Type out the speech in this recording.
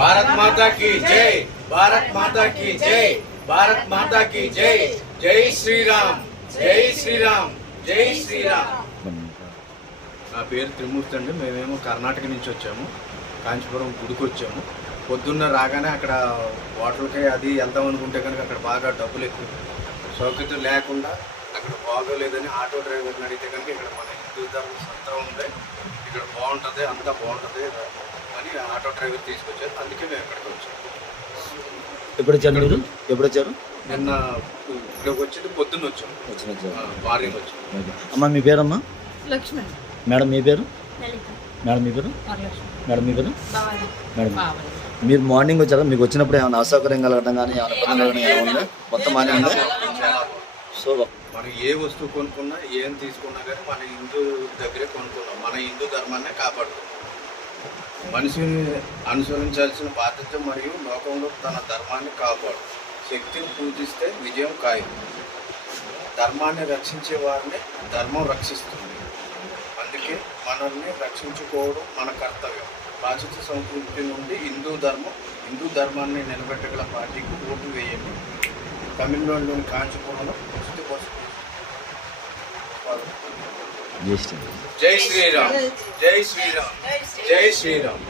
భారత్ మాతా की जय, भारत माता की जय, भारत माता की जय, जय श्री राम, जय श्री राम, जय श्री राम. నా పేరు త్రిమూర్తి అండి. మేమేమో కర్ణాటక నుంచి వచ్చాము, కాంచీపురం గుడికి వచ్చాము. పొద్దున్న రాగానే అక్కడ హోటల్కి అది వెళ్దాం అనుకుంటే కనుక అక్కడ బాగా డబ్బులు ఎక్కువ, సౌకర్యం లేకుండా అక్కడ బాగోలేదని ఆటో డ్రైవర్ని అడిగితే కనుక ఇక్కడ మన హిందూ ధర్మ సత్రం ఉంది, ఇక్కడ బాగుంటుంది, అంతా బాగుంటుంది అని ఆటో డ్రైవర్ తీసుకొచ్చారు. అందుకే మేము ఇక్కడికి వచ్చాము. ఎప్పుడు వచ్చారు మీరు? ఎప్పుడు వచ్చారు? నిన్న ఇక్కడికి వచ్చింది, పొద్దున్న వచ్చాము, మార్నింగ్ వచ్చాము. అమ్మ మీ పేరమ్మా? లక్ష్మి. మేడం మీ పేరు? మేడం మీ పేరు? మేడం మీ పేరు? మేడం మీరు మార్నింగ్ వచ్చారా? మీకు వచ్చినప్పుడు ఏమైనా అసౌకర్యం కలగడం కానీ ఏమైనా ఇబ్బంది కలగడం ఏమైనా ఉందా? మొత్తం బాగానే ఉందా? సో మనం ఏ వస్తువు కొనుక్కున్నా ఏం తీసుకున్నా కానీ మన హిందూ దగ్గరే కొనుక్కున్నాం. మన హిందూ ధర్మాన్నే కాపాడుతున్నాం. మనిషిని అనుసరించాల్సిన బాధ్యత మరియు లోకంలో తన ధర్మాన్ని కాపాడు. శక్తిని పూజిస్తే విజయం ఖాయం. ధర్మాన్ని రక్షించే వారిని ధర్మం రక్షిస్తుంది. అందుకే మనల్ని రక్షించుకోవడం మన కర్తవ్యం. పాశ్చాత్య సంస్కృతి నుండి హిందూ ధర్మాన్ని నిలబెట్టగల పార్టీకి ఓటు వేయండి. తమిళనాడులోని కాంచీపురంలో జై శ్రీరామ్, జై శ్రీరామ్, జై శ్రీరామ్.